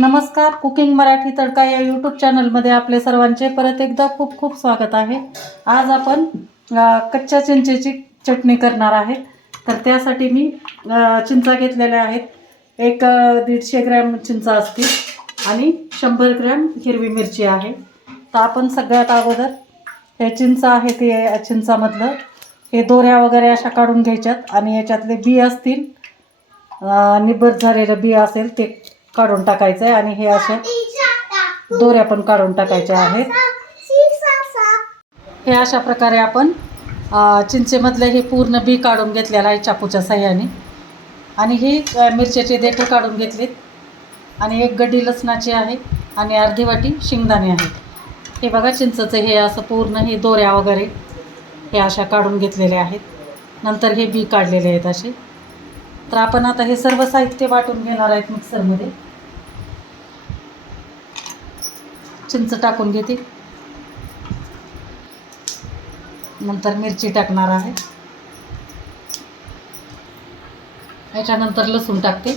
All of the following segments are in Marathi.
नमस्कार, कुकिंग मराठी तडका या यूट्यूब चॅनलमध्ये आपले सर्वांचे परत एकदा खूप खूप स्वागत आहे. आज आपण कच्च्या चिंचेची चटणी करणार आहे. तर त्यासाठी मी चिंचा घेतलेल्या आहेत. 150 ग्रॅम चिंचा असतील आणि 100 ग्रॅम हिरवी मिरची आहे. तर आपण सगळ्यात अगोदर हे चिंचा आहे ते चिंचामधलं हे दोऱ्या वगैरे अशा काढून घ्यायच्यात आणि याच्यातले बी असतील निब्बर झालेलं बी असेल ते काढून टाकायचं आहे आणि हे अशा दोऱ्या पण काढून टाकायच्या आहेत. हे अशा प्रकारे आपण चिंचेमधलं हे पूर्ण बी काढून घेतलेलं आहे चाकूच्या साह्याने. आणि हे मिरच्याचे देठं काढून घेतलेत आणि 1 गड्डी लसणाची आहे आणि अर्धी वाटी शेंगदाणे आहेत. हे बघा चिंचेचं हे असं पूर्ण हे दोऱ्या वगैरे हे अशा काढून घेतलेले आहेत. नंतर हे बी काढलेले आहेत असे. तर आपण आता हे सर्व साहित्य वाटून घेणार आहेत मिक्सरमध्ये. चिंच टाकून घेते, नंतर मिरची टाकणार आहे, याच्यानंतर लसूण टाकते.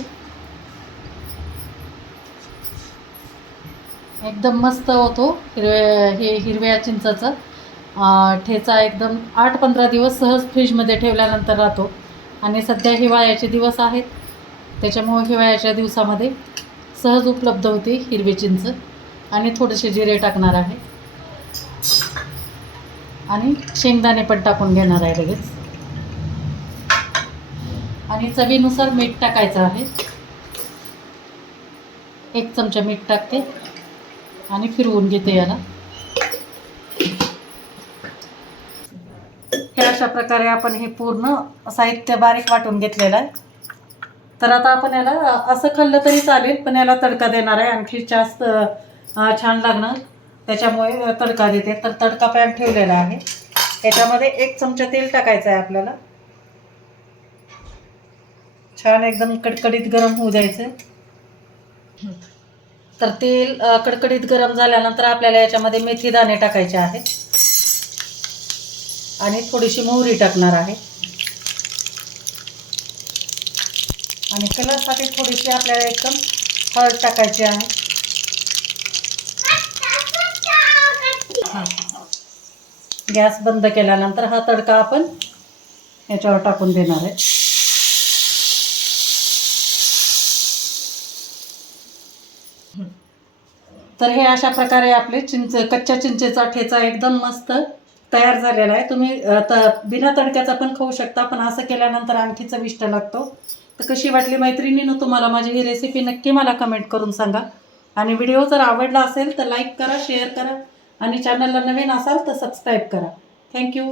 एकदम मस्त होतो हिरव्या चिंचाचा ठेचा. एकदम 8-15 दिवस सहज फ्रीजमध्ये ठेवल्यानंतर राहतो. आणि सध्या हिवाळ्याचे दिवस आहेत त्याच्यामुळे हिवाळ्याच्या दिवसामध्ये सहज उपलब्ध होते हिरवी चिंच. आणि थोडेसे जिरे टाकणार आहे आणि शेंगदाणे पण टाकून घेणार आहे लगेच. आणि चवीनुसार मीठ टाकायचं आहे. 1 चमचा मीठ टाकते आणि फिरवून घेते याला. हे अशा प्रकारे आपण हे पूर्ण साहित्य बारीक वाटून घेतलेलं आहे. तर आता आपण याला असं खाल्लं तरी चालेल, पण याला तडका देणार आहे. आणखी जास्त छान लागणार त्याच्यामुळे तडका देते. तर तडका पॅन ठेवलेला आहे. याच्यामध्ये 1 चमचा तेल टाकायचं आहे आपल्याला. छान एकदम कडकडीत गरम होऊ द्यायचं. तर तेल कडकडीत गरम झाल्यानंतर आपल्याला याच्यामध्ये मेथी दाणे टाकायचे आहेत आणि थोडीशी मोहरी टाकणार आहे. आणि कलरसाठी थोडीशी आपल्याला एकदम हळद टाकायची आहे. गॅस बंद केल्यानंतर हा तडका आपण याच्यावर टाकून देणार आहे. तर हे अशा प्रकारे आपले कच्च्या चिंचेचा ठेचा एकदम मस्त तयार झालेला आहे. तुम्ही बिना तडक्याचा पण खाऊ शकता, पण असं केल्यानंतर आणखी चविष्ट लागतो. तर कशी वाटली मैत्रिणींनो तुम्हाला माझी ही रेसिपी नक्की मला कमेंट करून सांगा. आणि व्हिडिओ जर आवडला असेल तर लाईक करा, शेअर करा आणि चॅनलला नवीन असाल तर सबस्क्राईब करा. थँक्यू.